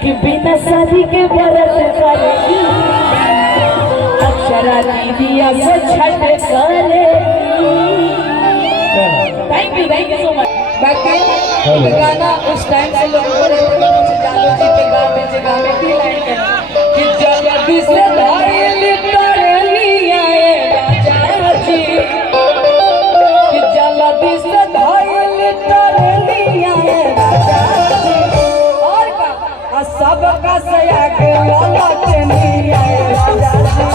कि बिना शादी के व्रत करेगी, अक्षरा दीदिया को छठ करेगी। Thank you so much. बाकी गाना उस टाइम से लोगों को जादू जी पे गावे की लाइन है कि जल्दी से धारी करेलिया राजा जी, कि जल्दी से धारी करेलिया राजा जी, और का सबका सया के लाला चनिया राजा जी।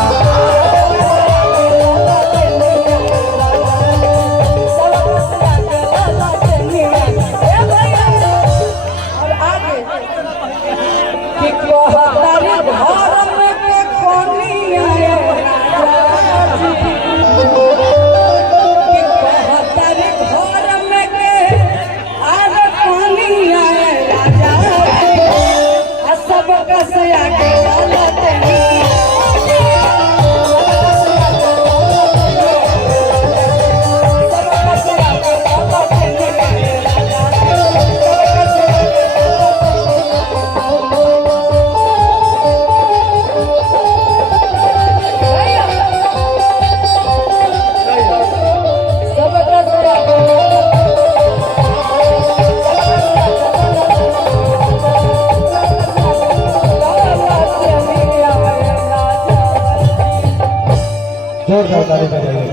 जोरदार ताली बजाइए,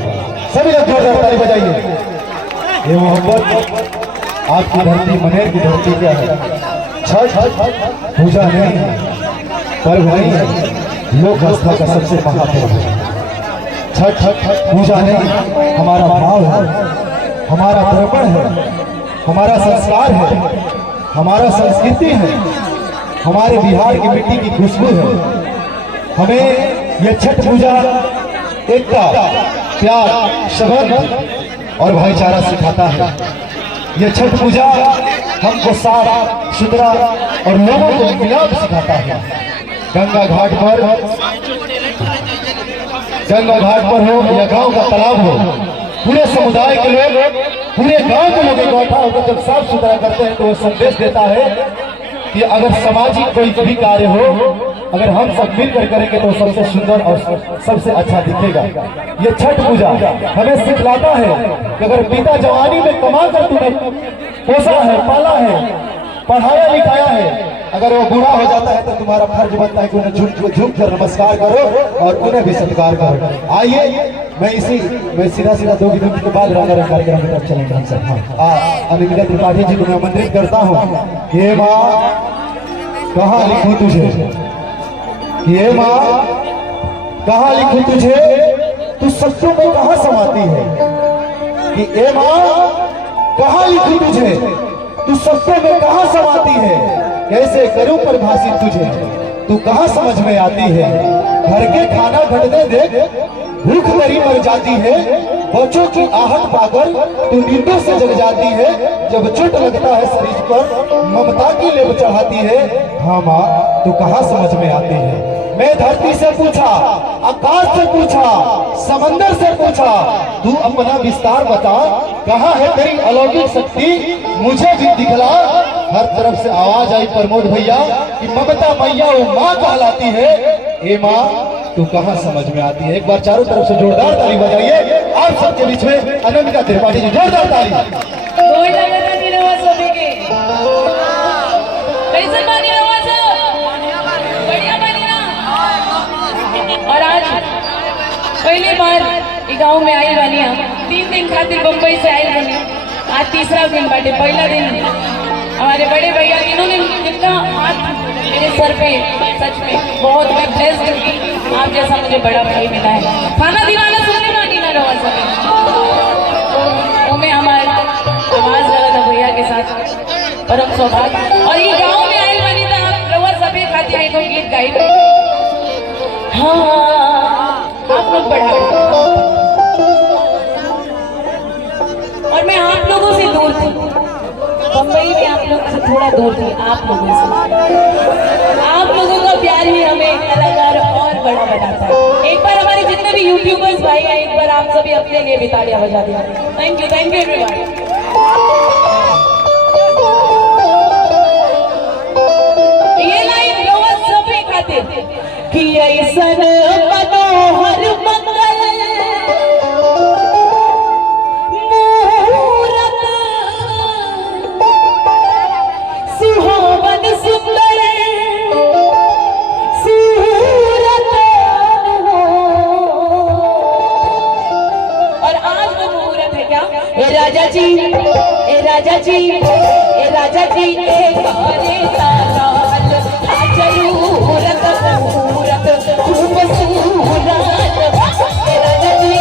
सभी लोग जोरदार ताली बजाइए। ये मोहब्बत आपकी धरती मनेर की धरती क्या है, छठ पूजा नहीं है, पर्व नहीं है, लोक आस्था का सबसे महापर्व है। छठ पूजा नहीं, हमारा भाव है, हमारा दर्पण है, हमारा संस्कार है, हमारा संस्कृति है, हमारे बिहार की मिट्टी की खुशबू है। हमें यह छठ पूजा एकता, प्यार, संबंध और भाईचारा सिखाता है। ये छठ पूजा हमको साफ सुथरा और लोगों को मिलाप सिखाता है। गंगा घाट पर हो या गांव का तालाब हो, पूरे समुदाय के लोग, पूरे गांव के लोग इकट्ठा होकर जब साफ सुथरा करते हैं तो वो संदेश देता है कि अगर सामाजिक कोई भी कार्य हो, अगर हम सब मिलकर करेंगे तो सबसे सुंदर और सबसे अच्छा दिखेगा। ये छठ पूजा हमें सिखलाता है कि अगर पिता जवानी में कमा कर तुम्हें पोसा है, पाला है, पढ़ाया लिखाया है, अगर वो बूढ़ा हो जाता है तो तुम्हारा फर्ज बनता है कि उन्हें झुक कर नमस्कार करो और उन्हें भी सत्कार करो। आइए मैं सीधा 2 मिनट के बाद रंगारंग कार्यक्रम की तरफ चलेंगे हम सब। अनिमिका त्रिपाठी जी को मैं आमंत्रित करता हूँ। ये माँ कहाँ लिखूं तुझे, ये माँ कहाँ लिखूं तुझे, तू सत्यों में कहाँ समाती है, कि ए माँ कहाँ लिखूं तुझे, तू सत्यों में कहाँ समाती है, कैसे करूं परिभाषित तुझे, तू कहाँ समझ में आती है। घर के खाना घटने देख भूख मरी मर जाती है, बच्चों की आहट पाकर तू नींदों से जग जाती है, जब चोट लगता है शरीर पर ममता की लेप चढ़ाती है। हाँ माँ तू कहाँ समझ में आती है। मैं धरती से पूछा, आकाश से पूछा, समंदर से पूछा, तू अपना विस्तार बता, कहाँ है तेरी अलौकिक शक्ति, मुझे भी दिखला। हर तरफ से आवाज आई प्रमोद भैया कि ममता मैया वो माँ कहलाती है। ए माँ तू कहाँ समझ में आती है। एक बार चारों तरफ से जोरदार ताली बजाइए। आप सबके बीच में अनामिका त्रिपाठी जी, जोरदार ताली। और आज पहली बार गाँव में आई बनी, हम 3 दिन खातिर बम्बई से आई बनी, आज तीसरा दिन बाटे। पहला दिन हमारे बड़े भैया इन्होंने जितना हाथ मेरे सर पे, सच में बहुत मैं ब्लेस्ड हूँ कि आप जैसा मुझे बड़ा भाई मिला है। खाना दीवाना सुनने वाली ना रहा सके तो मैं हमारे आवाज लगा था भैया के साथ, परम सौभाग्य। और ये गाँव में आई बनी था, आप रवा सभी खाती आई तो गीत गाई। हाँ आप लोग बढ़ा, और मैं आप लोगों से दूर थी, बम्बई में आप लोग से थोड़ा दूर थी। आप लोगों से, आप लोगों का प्यार ही हमें कलाकार और बड़ा बनाता है। एक बार हमारे जितने भी यूट्यूबर्स भाई हैं, एक बार आप सभी अपने लिए भी तालियां बजा दिया। Thank you everyone. ये लाइन कि ऐसन मनोहर मंगल मूरत सुहावन सुंदर सूरत हो। और आज वो मुहूर्त है क्या? ए राजा जी, ए राजा जी, ए राजा जी, एक बारे तारा जरूरत मुहूर्त खूबसूरत। ए राजा जी,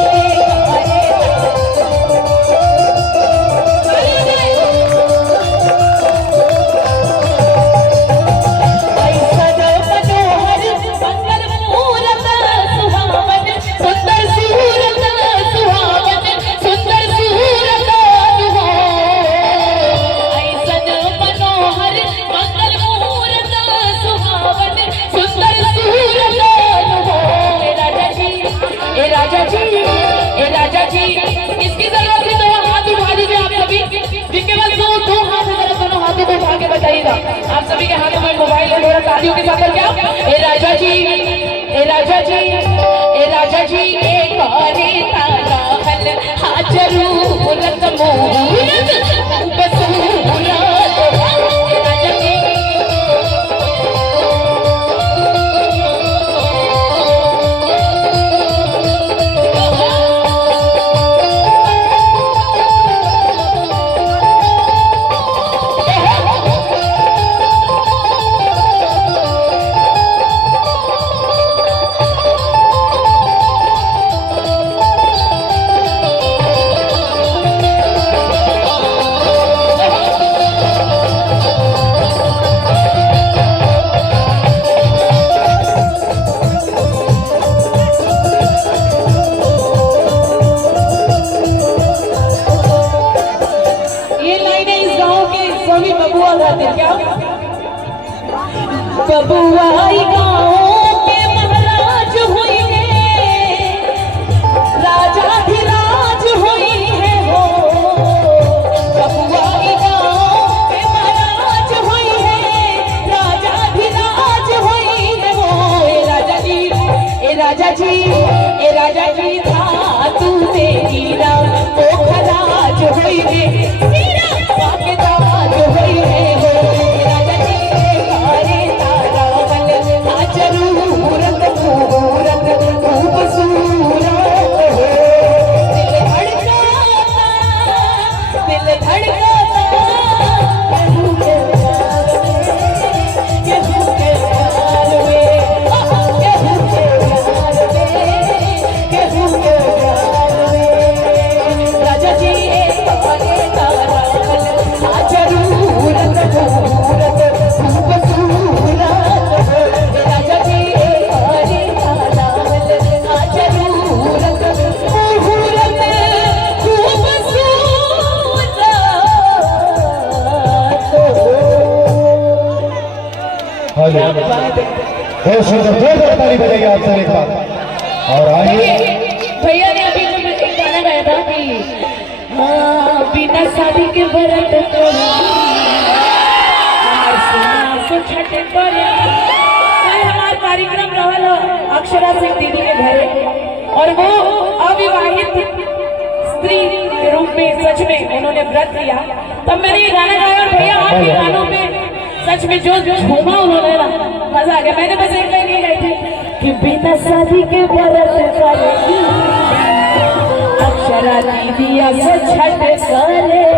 राजा जी, ए राजा जी, इसकी जरूरत है तो हाथ उठा दीजिए आप सभी, जिनके पास दो हाथ है दोनों हाथों को उठा के बताइएगा। आप सभी के हाथों में मोबाइल है, थोड़ा तालियों के साथ क्या? ए राजा जी, ए राजा जी, ए राजा जी, एक बारे तारा हल जरूरत मुहूर्त बसूरत। ए राजा जी, क्या बबुआई गाँव के महाराज हुई है, राजा भी राज हुई है हो। बबुआई गाँव के महाराज हुई है, राजा भी राज हुई है हो। ए राजा जी, ए राजा जी, ए राजा जी, था तू तेरी राम तो खराज हुई है, के दाज हुई है हो। राजा जी, कारे तारा बल जरूरत मुहूर्त खूबसूरत हो। दिल धड़काता, दिल धड़काता, केहू के प्यार में, केहू के प्यार में, केहू के प्यार में, केहू के प्यार में। राजा जी, कारे तारा जरूरत मुहूर्त खूबसूरत। राजा जी, कारे तारा जरूरत मुहूर्त खूबसूरत। बहुत सुंदर, जोरदार ताली बजाइए आप सर एक बार। और आइए, भैया ने अभी जो एक गाना गाया था कि हाँ बिना शादी के व्रत करो, छठ करे। हमारा कार्यक्रम रहल अक्षरा सिंह दीदी के घरे, और वो अविवाहित स्त्री के रूप में सच में उन्होंने व्रत किया। तब मैंने ये गाना गाया और भैया आपके गानों में सच में जो झूमा उन्होंने ना, मजा आ गया। मैंने बस एक लाइन ये गाई थी कि बिना शादी के व्रत करेगी अक्षरा दीदी छठ करे।